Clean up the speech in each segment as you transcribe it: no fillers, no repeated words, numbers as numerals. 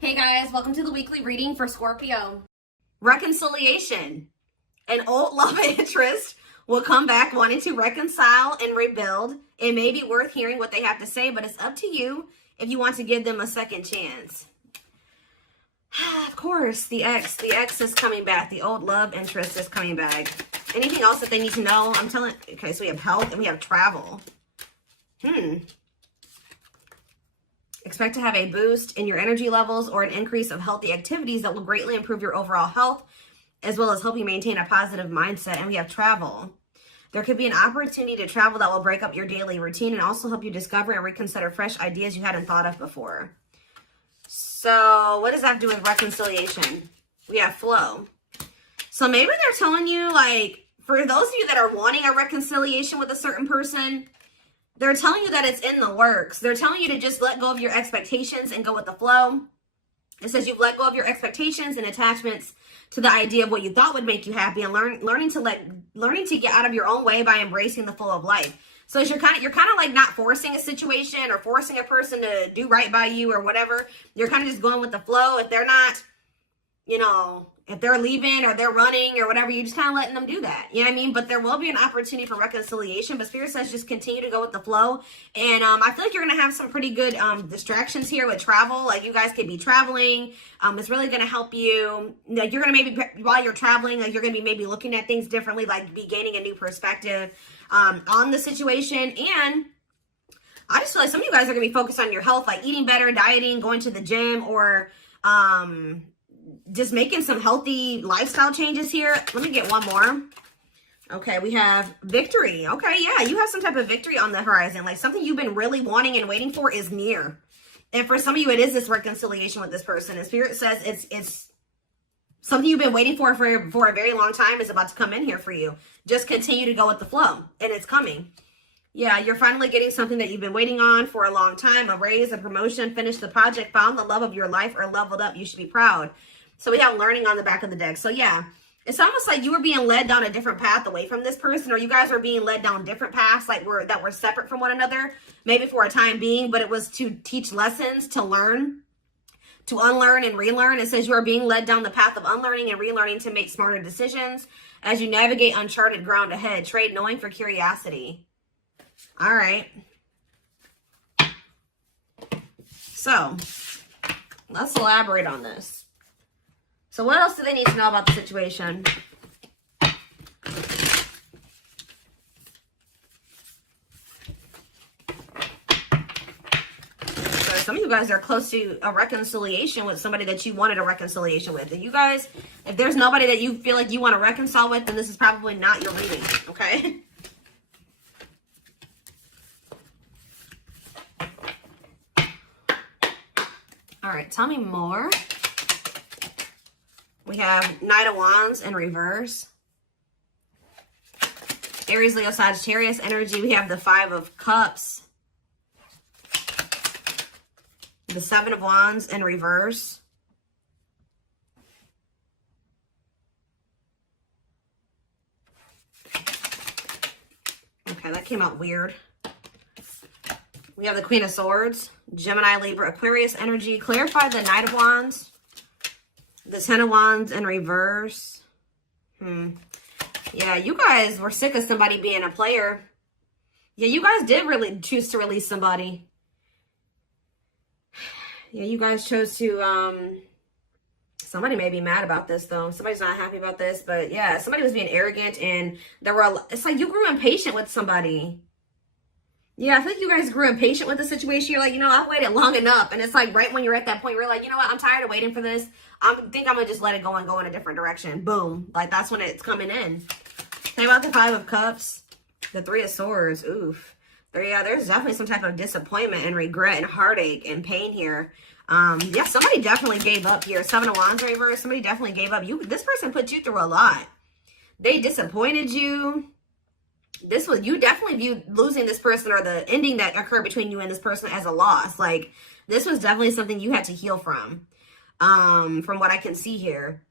Hey guys, welcome to the weekly reading for Scorpio. Reconciliation. An old love interest will come back wanting to reconcile and rebuild. It may be worth hearing what they have to say, but it's up to you if you want to give them a second chance. Of course, the ex is coming back. The old love interest is coming back. Anything else that they need to know? Okay, so we have health and we have travel. Expect to have a boost in your energy levels or an increase of healthy activities that will greatly improve your overall health, as well as help you maintain a positive mindset. And we have travel. There could be an opportunity to travel that will break up your daily routine and also help you discover and reconsider fresh ideas you hadn't thought of before. So what does that have to do with reconciliation? We have flow. So maybe they're telling you, like, for those of you that are wanting a reconciliation with a certain person, they're telling you that it's in the works. They're telling you to just let go of your expectations and go with the flow. It says you've let go of your expectations and attachments to the idea of what you thought would make you happy, and learning to get out of your own way by embracing the flow of life. So you're kind of like not forcing a situation or forcing a person to do right by you or whatever. You're kind of just going with the flow. If they're not, if they're leaving or they're running or whatever, you're just kind of letting them do that. You know what I mean? But there will be an opportunity for reconciliation. But Spirit says just continue to go with the flow. And I feel like you're going to have some pretty good distractions here with travel. Like you guys could be traveling. It's really going to help you. Like you're going to maybe, while you're traveling, like you're going to be maybe looking at things differently, like be gaining a new perspective on the situation. And I just feel like some of you guys are going to be focused on your health, like eating better, dieting, going to the gym, or just making some healthy lifestyle changes here. Let me get one more. Okay, we have victory. Okay, yeah, you have some type of victory on the horizon. Like something you've been really wanting and waiting for is near. And for some of you, it is this reconciliation with this person. And Spirit says it's something you've been waiting for a very long time is about to come in here for you. Just continue to go with the flow, and it's coming. Yeah, you're finally getting something that you've been waiting on for a long time. A raise, a promotion, finished the project, found the love of your life, or leveled up. You should be proud. So we have learning on the back of the deck. So yeah, it's almost like you were being led down a different path away from this person, or you guys were being led down different paths that were separate from one another, maybe for a time being, but it was to teach lessons, to learn, to unlearn and relearn. It says you are being led down the path of unlearning and relearning to make smarter decisions as you navigate uncharted ground ahead. Trade knowing for curiosity. All right. So let's elaborate on this. So what else do they need to know about the situation? So some of you guys are close to a reconciliation with somebody that you wanted a reconciliation with. And you guys, if there's nobody that you feel like you want to reconcile with, then this is probably not your reading, okay? All right, tell me more. We have Knight of Wands in reverse. Aries, Leo, Sagittarius energy. We have the Five of Cups. The Seven of Wands in reverse. Okay, that came out weird. We have the Queen of Swords. Gemini, Libra, Aquarius energy. Clarify the Knight of Wands. The Ten of Wands in reverse. Yeah, you guys were sick of somebody being a player. Yeah, you guys did really choose to release somebody. Yeah, you guys chose to, somebody may be mad about this though. Somebody's not happy about this, but yeah, somebody was being arrogant and it's like you grew impatient with somebody. Yeah, I think you guys grew impatient with the situation. You're like, I've waited long enough. And it's like right when you're at that point, you're like, you know what? I'm tired of waiting for this. I think I'm going to just let it go and go in a different direction. Boom. Like that's when it's coming in. Think about the Five of Cups. The Three of Swords. Oof. There's definitely some type of disappointment and regret and heartache and pain here. Yeah, somebody definitely gave up here. Seven of Wands reverse. Somebody definitely gave up. This person put you through a lot. They disappointed you. You definitely viewed losing this person or the ending that occurred between you and this person as a loss. Like this was definitely something you had to heal from what I can see here.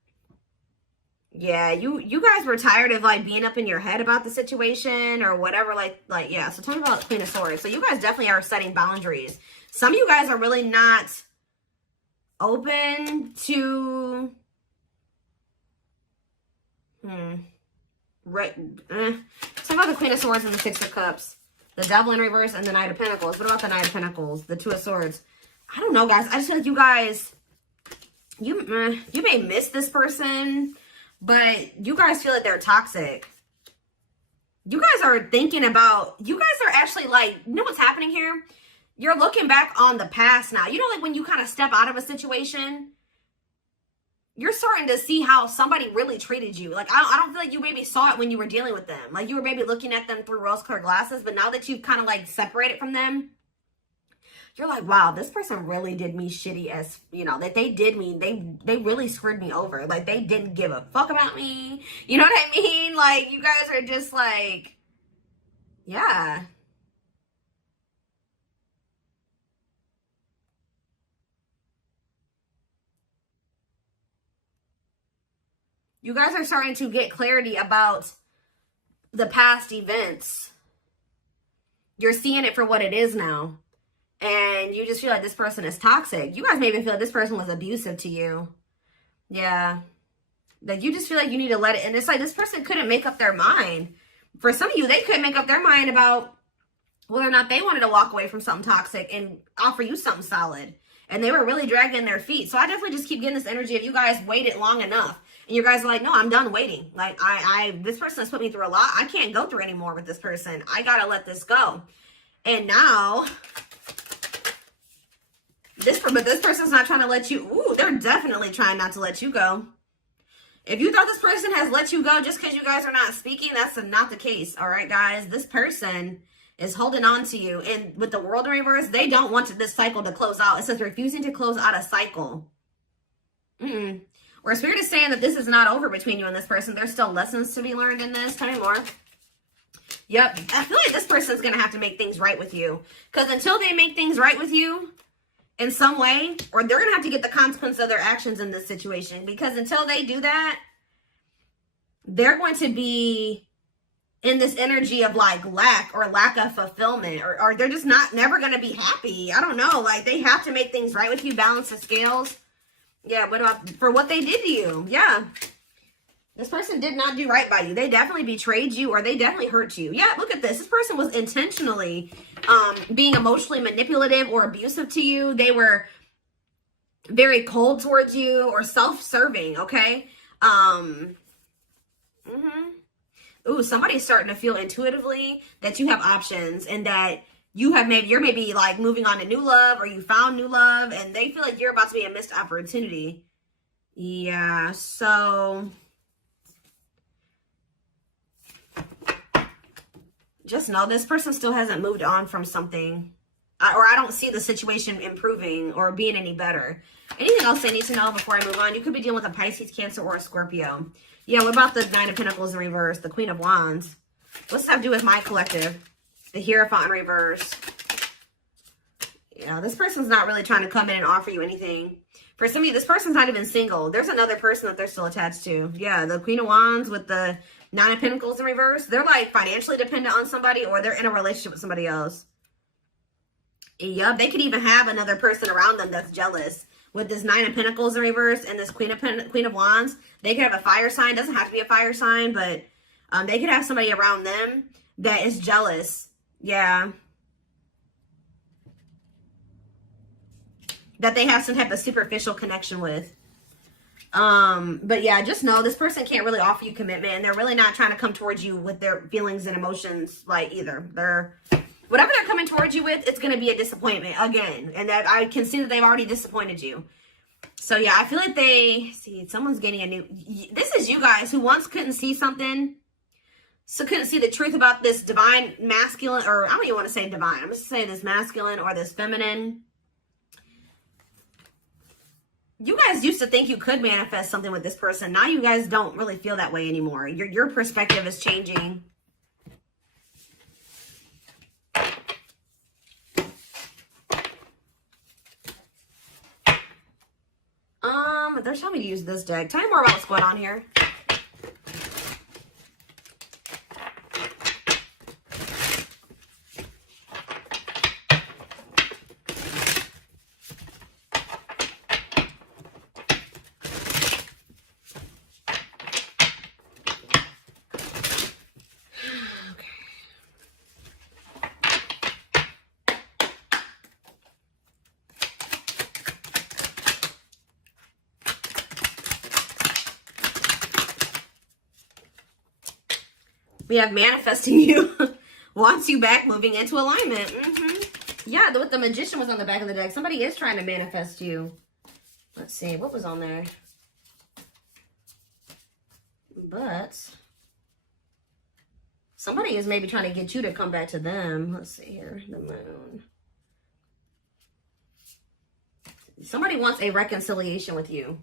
Yeah, you guys were tired of like being up in your head about the situation or whatever. Like yeah. So tell me about Queen of Swords. So you guys definitely are setting boundaries. Some of you guys are really not open to right. Talk about the Queen of Swords and the Six of Cups, the Devil in reverse, and the Knight of Pentacles. What about the Knight of Pentacles, the Two of Swords? I don't know, guys. I just feel like you guys, you may miss this person, but you guys feel like they're toxic. You guys are thinking about, you guys are actually like, you know what's happening here? You're looking back on the past now. You know, like when you kind of step out of a situation, you're starting to see how somebody really treated you. Like, I don't feel like you maybe saw it when you were dealing with them. Like, you were maybe looking at them through rose-colored glasses, but now that you've kind of, like, separated from them, you're like, wow, this person really did me shitty as, you know, that they did me. They really screwed me over. Like, they didn't give a fuck about me. You know what I mean? Like, you guys are just like, yeah. You guys are starting to get clarity about the past events. You're seeing it for what it is now. And you just feel like this person is toxic. You guys maybe feel like this person was abusive to you. Yeah. Like you just feel like you need to let it. And it's like this person couldn't make up their mind. For some of you, they couldn't make up their mind about whether or not they wanted to walk away from something toxic and offer you something solid. And they were really dragging their feet. So I definitely just keep getting this energy of you guys waited long enough. And you guys are like, no, I'm done waiting. Like, this person has put me through a lot. I can't go through anymore with this person. I got to let this go. And now, this person's not trying to let you, ooh, they're definitely trying not to let you go. If you thought this person has let you go just because you guys are not speaking, that's not the case. All right, guys, this person is holding on to you. And with the World in reverse, they don't want this cycle to close out. It says refusing to close out a cycle. Or Spirit is saying that this is not over between you and this person. There's still lessons to be learned in this. Tell me more. Yep. I feel like this person's going to have to make things right with you. Because until they make things right with you in some way, or they're going to have to get the consequence of their actions in this situation. Because until they do that, they're going to be in this energy of like lack of fulfillment. Or they're just never going to be happy. I don't know. Like they have to make things right with you. Balance the scales. Yeah, what about for what they did to you? Yeah. This person did not do right by you. They definitely betrayed you or they definitely hurt you. Yeah, look at this. This person was intentionally being emotionally manipulative or abusive to you. They were very cold towards you or self-serving, okay? Ooh, somebody's starting to feel intuitively that you have options and that you're maybe like moving on to new love or you found new love and they feel like you're about to be a missed opportunity. Yeah, so just know this person still hasn't moved on from something or I don't see the situation improving or being any better. Anything else I need to know before I move on? You could be dealing with a Pisces, Cancer, or a Scorpio. Yeah, what about the Nine of Pentacles in reverse, the Queen of Wands? What's that have to do with my collective? The Hierophant in reverse. Yeah, this person's not really trying to come in and offer you anything. For some of you, this person's not even single. There's another person that they're still attached to. Yeah, the Queen of Wands with the Nine of Pentacles in reverse. They're like financially dependent on somebody or they're in a relationship with somebody else. Yep, they could even have another person around them that's jealous. With this Nine of Pentacles in reverse and this Queen of Wands, they could have a fire sign. Doesn't have to be a fire sign, but they could have somebody around them that is jealous. Yeah. That they have some type of superficial connection with. But yeah, just know this person can't really offer you commitment and they're really not trying to come towards you with their feelings and emotions like either. Whatever they're coming towards you with, it's going to be a disappointment again. And that I can see that they've already disappointed you. So yeah, I feel like someone's getting a new, this is you guys who once couldn't see something. So couldn't see the truth about this divine masculine, or I don't even want to say divine. I'm just saying this masculine or this feminine. You guys used to think you could manifest something with this person. Now you guys don't really feel that way anymore. Your perspective is changing. They're telling me to use this deck. Tell me more about what's going on here. We have manifesting you. Wants you back, moving into alignment. Yeah, the Magician was on the back of the deck. Somebody is trying to manifest you. Let's see. What was on there? But somebody is maybe trying to get you to come back to them. Let's see here. The Moon. Somebody wants a reconciliation with you.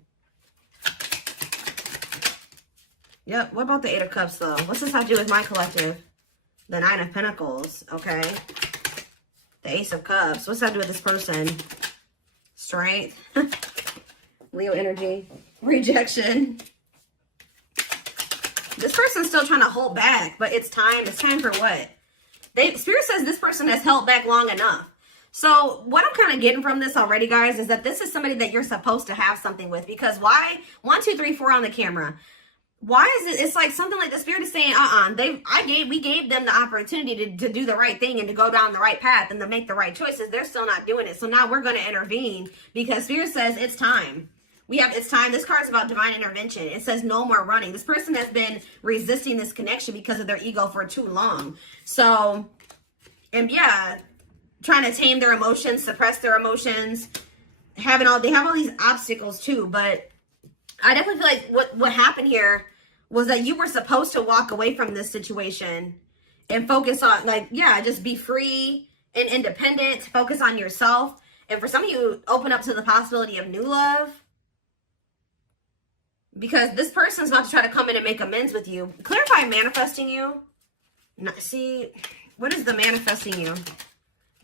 Yep. What about the Eight of Cups, though? What's this have to do with my collective? The Nine of Pentacles. Okay. The Ace of Cups. What's that do with this person? Strength. Leo energy. Rejection. This person's still trying to hold back, but it's time. It's time for what? Spirit says this person has held back long enough. So what I'm kind of getting from this already, guys, is that this is somebody that you're supposed to have something with. Because why? 1, 2, 3, 4 on the camera. Why is it? It's like something like the Spirit is saying, we gave them the opportunity to do the right thing and to go down the right path and to make the right choices. They're still not doing it. So now we're going to intervene because Spirit says it's time. It's time. This card is about divine intervention. It says no more running. This person has been resisting this connection because of their ego for too long. So, and yeah, trying to tame their emotions, suppress their emotions, they have all these obstacles too. But I definitely feel like what happened here was that you were supposed to walk away from this situation and focus on, just be free and independent, focus on yourself. And for some of you, open up to the possibility of new love. Because this person's about to try to come in and make amends with you. Clarify manifesting you. See, what is the manifesting you?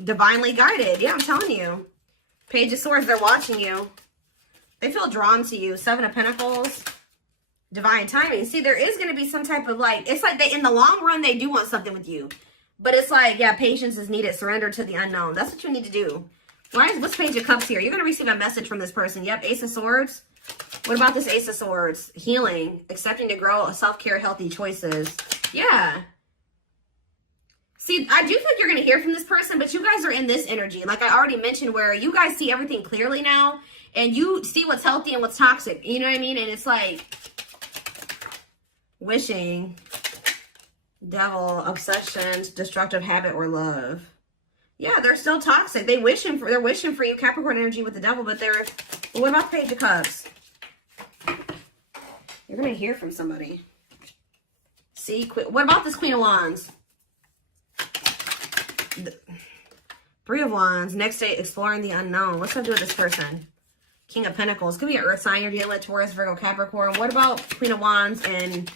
Divinely guided. Yeah, I'm telling you. Page of Swords, they're watching you. They feel drawn to you. Seven of Pentacles. Divine timing. See, there is going to be some type of it's like in the long run, they do want something with you. But it's like, yeah, patience is needed. Surrender to the unknown. That's what you need to do. What's Page of Cups here? You're going to receive a message from this person. Yep, Ace of Swords. What about this Ace of Swords? Healing, accepting to grow, self-care, healthy choices. Yeah. See, I do think you're going to hear from this person, but you guys are in this energy. Like I already mentioned, where you guys see everything clearly now, and you see what's healthy and what's toxic. You know what I mean? And it's like wishing, devil, obsessions, destructive habit, or love. Yeah, they're still toxic. They're wishing for you, Capricorn energy with the devil, but what about the Page of Cups? You're going to hear from somebody. See, what about this Queen of Wands? Three of Wands. Next day, exploring the unknown. What's that do with this person? King of Pentacles. Could be an earth sign you're dealing with, Taurus, Virgo, Capricorn. What about Queen of Wands and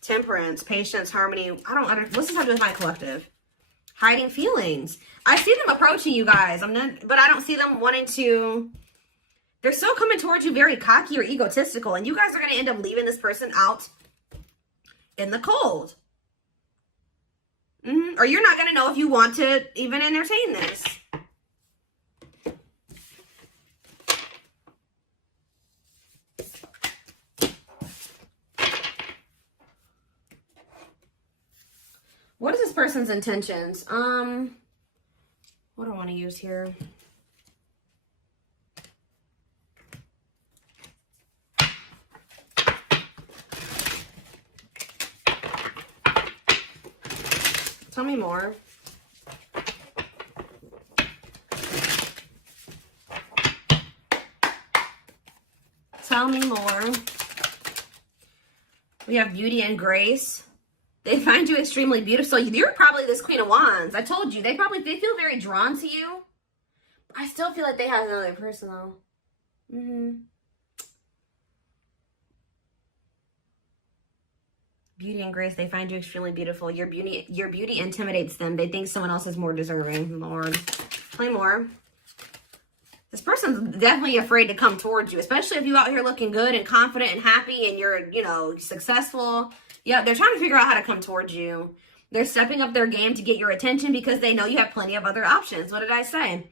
Temperance, patience, harmony? What's this have to do with my collective? Hiding feelings. I see them approaching you guys. But I don't see them wanting to. They're still coming towards you very cocky or egotistical. And you guys are going to end up leaving this person out in the cold. Or you're not going to know if you want to even entertain this. What is this person's intentions? What do I want to use here? Tell me more. Tell me more. We have beauty and grace. They find you extremely beautiful. So you're probably this Queen of Wands. I told you. They feel very drawn to you. I still feel like they have another person though. Beauty and grace, they find you extremely beautiful. Your beauty intimidates them. They think someone else is more deserving. Lord. Play more. This person's definitely afraid to come towards you, especially if you out here looking good and confident and happy and you're, successful. Yeah, they're trying to figure out how to come towards you. They're stepping up their game to get your attention because they know you have plenty of other options. What did I say?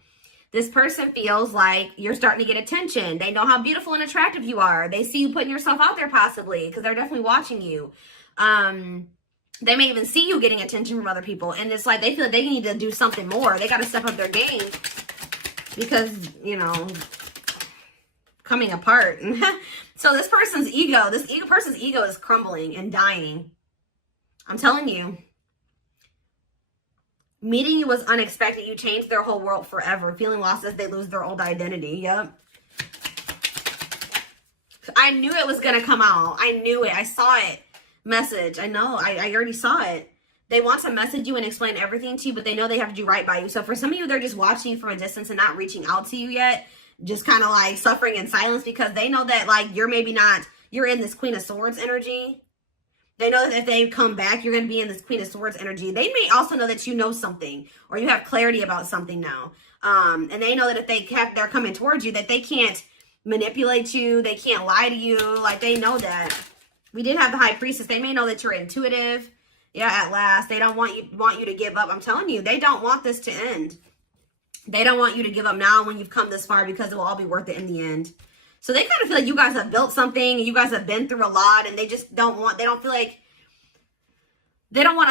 This person feels like you're starting to get attention. They know how beautiful and attractive you are. They see you putting yourself out there possibly because they're definitely watching you. They may even see you getting attention from other people. And it's like they feel like they need to do something more. They got to step up their game because, coming apart. So this person's ego is crumbling and dying. I'm telling you. Meeting you was unexpected. You changed their whole world forever. Feeling lost as they lose their old identity. Yep. I knew it was going to come out. I knew it. I saw it. Message. I know. I already saw it. They want to message you and explain everything to you, but they know they have to do right by you. So for some of you, they're just watching you from a distance and not reaching out to you yet. Just kind of like suffering in silence because they know that like you're maybe not, you're in this Queen of Swords energy. They know that if they come back, you're going to be in this Queen of Swords energy. They may also know that you know something or you have clarity about something now. And they know that if they're coming towards you, that they can't manipulate you. They can't lie to you. Like they know that. We did have the High Priestess. They may know that you're intuitive. Yeah, at last. They don't want you to give up. I'm telling you, they don't want this to end. They don't want you to give up now when you've come this far because it will all be worth it in the end. So they kind of feel like you guys have built something. You guys have been through a lot and they just don't want to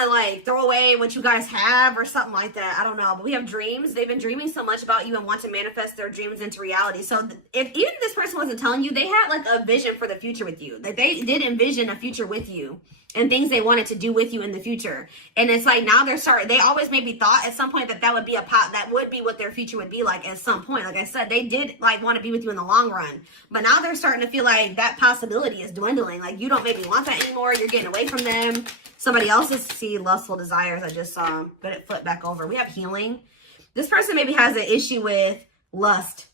like throw away what you guys have or something like that. I don't know. But we have dreams. They've been dreaming so much about you and want to manifest their dreams into reality. So if even this person wasn't telling you, they had like a vision for the future with you. Like they did envision a future with you and things they wanted to do with you in the future. And it's like now they always maybe thought at some point that would be that would be what their future would be like at some point. Like I said, they did like want to be with you in the long run. But now they're starting to feel like that possibility is dwindling. Like you don't maybe want that anymore. You're getting away from them. Somebody else's lustful desires I just saw, but it flipped back over. We have healing. This person maybe has an issue with lust,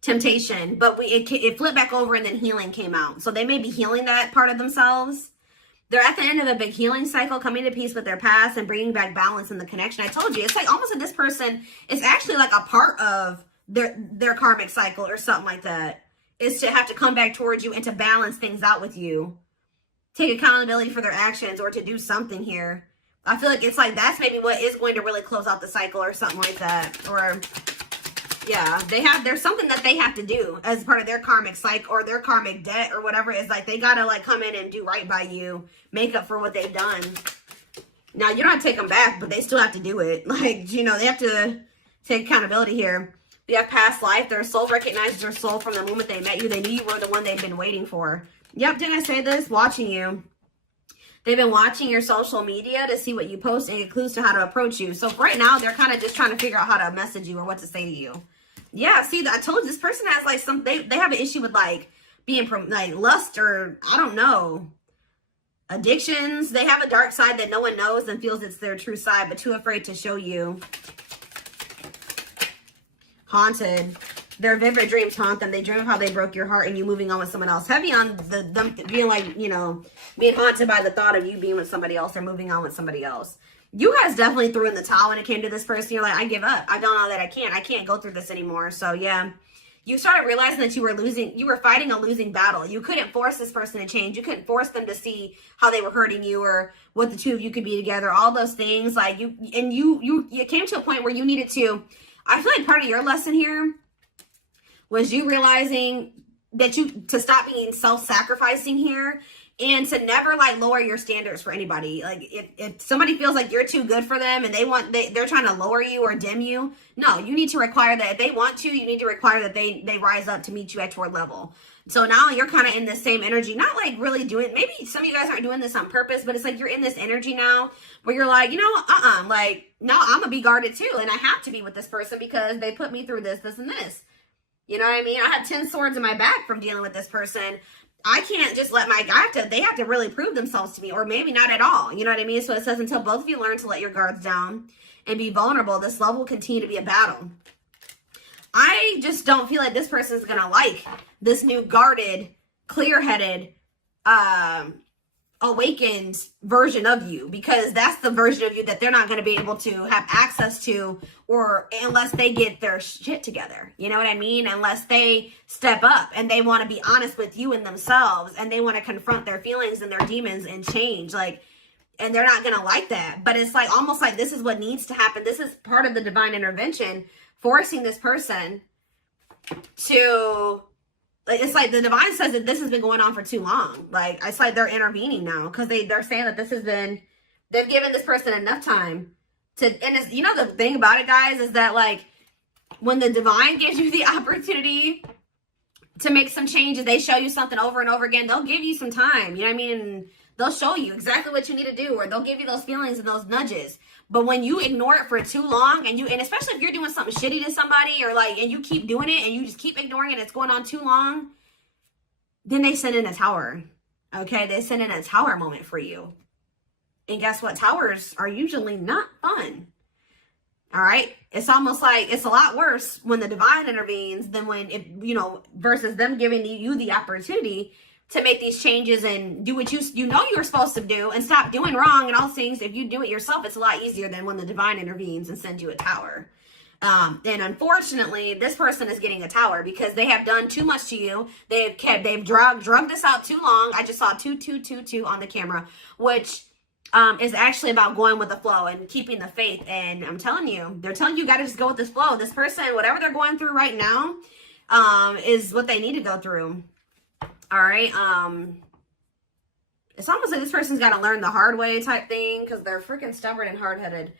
temptation, but it flipped back over and then healing came out. So they may be healing that part of themselves. They're at the end of a big healing cycle, coming to peace with their past and bringing back balance in the connection. I told you, it's like almost that this person is actually like a part of their karmic cycle or something like that. Is to have to come back towards you and to balance things out with you. Take accountability for their actions or to do something here. I feel like it's like that's maybe what is going to really close out the cycle or something like that. Or yeah, there's something that they have to do as part of their karmic cycle or their karmic debt or whatever it is. Like they gotta like come in and do right by you, make up for what they've done. Now you don't have to take them back, but they still have to do it. Like, you know, they have to take accountability here. We have past life. Their soul recognizes their soul from the moment they met you. They knew you were the one they've been waiting for. Yep, didn't I say this? Watching you. They've been watching your social media to see what you post and get clues to how to approach you. So right now, they're kind of just trying to figure out how to message you or what to say to you. Yeah, see, I told you this person has like they have an issue with like being like lust or I don't know, addictions. They have a dark side that no one knows and feels it's their true side, but too afraid to show you. Haunted. Their vivid dreams haunt them. They dream of how they broke your heart and you moving on with someone else. Heavy on them being like, you know, being haunted by the thought of you being with somebody else or moving on with somebody else. You guys definitely threw in the towel when it came to this person. You're like, I give up. I don't know that I can't go through this anymore. So yeah, you started realizing that you were fighting a losing battle. You couldn't force this person to change. You couldn't force them to see how they were hurting you or what the two of you could be together. All those things like you came to a point where you needed to, I feel like part of your lesson here was you realizing that to stop being self-sacrificing here and to never like lower your standards for anybody. Like if somebody feels like you're too good for them and they're trying to lower you or dim you, no, you need to require that if they want to, you need to require that they rise up to meet you at your level. So now you're kind of in the same energy, not like really doing, maybe some of you guys aren't doing this on purpose, but it's like you're in this energy now where you're like, you know, like, no, I'm gonna be guarded too. And I have to be with this person because they put me through this, and this. You know what I mean? I had 10 swords in my back from dealing with this person. I can't just let they have to really prove themselves to me, or maybe not at all. You know what I mean? So it says, until both of you learn to let your guards down and be vulnerable, this love will continue to be a battle. I just don't feel like this person is going to like this new guarded, clear-headed, awakened version of you, because that's the version of you that they're not going to be able to have access to, or unless they get their shit together. You know what I mean? Unless they step up and they want to be honest with you and themselves, and they want to confront their feelings and their demons and change, like, and they're not going to like that. But it's like almost like this is what needs to happen. This is part of the divine intervention, forcing this person to, like, it's like the divine says that this has been going on for too long. Like, it's like they're intervening now because they're saying that this has been, they've given this person enough time to, and it's, you know, the thing about it, guys, is that like when the divine gives you the opportunity to make some changes, they show you something over and over again, they'll give you some time. You know what I mean? They'll show you exactly what you need to do, or they'll give you those feelings and those nudges. But when you ignore it for too long, and especially if you're doing something shitty to somebody, or like, and you keep doing it and you just keep ignoring it, and it's going on too long, then they send in a tower. Okay, they send in a tower moment for you. And guess what? Towers are usually not fun. All right. It's almost like it's a lot worse when the divine intervenes than when, versus them giving you the opportunity to make these changes and do what you know you're supposed to do and stop doing wrong and all things. If you do it yourself, it's a lot easier than when the divine intervenes and sends you a tower. And unfortunately, this person is getting a tower because they have done too much to you. They've drugged this out too long. I just saw 2222 on the camera, which is actually about going with the flow and keeping the faith. And I'm telling you, they're telling you got to just go with this flow. This person, whatever they're going through right now, is what they need to go through. All right. It's almost like this person's got to learn the hard way type thing because they're freaking stubborn and hard-headed.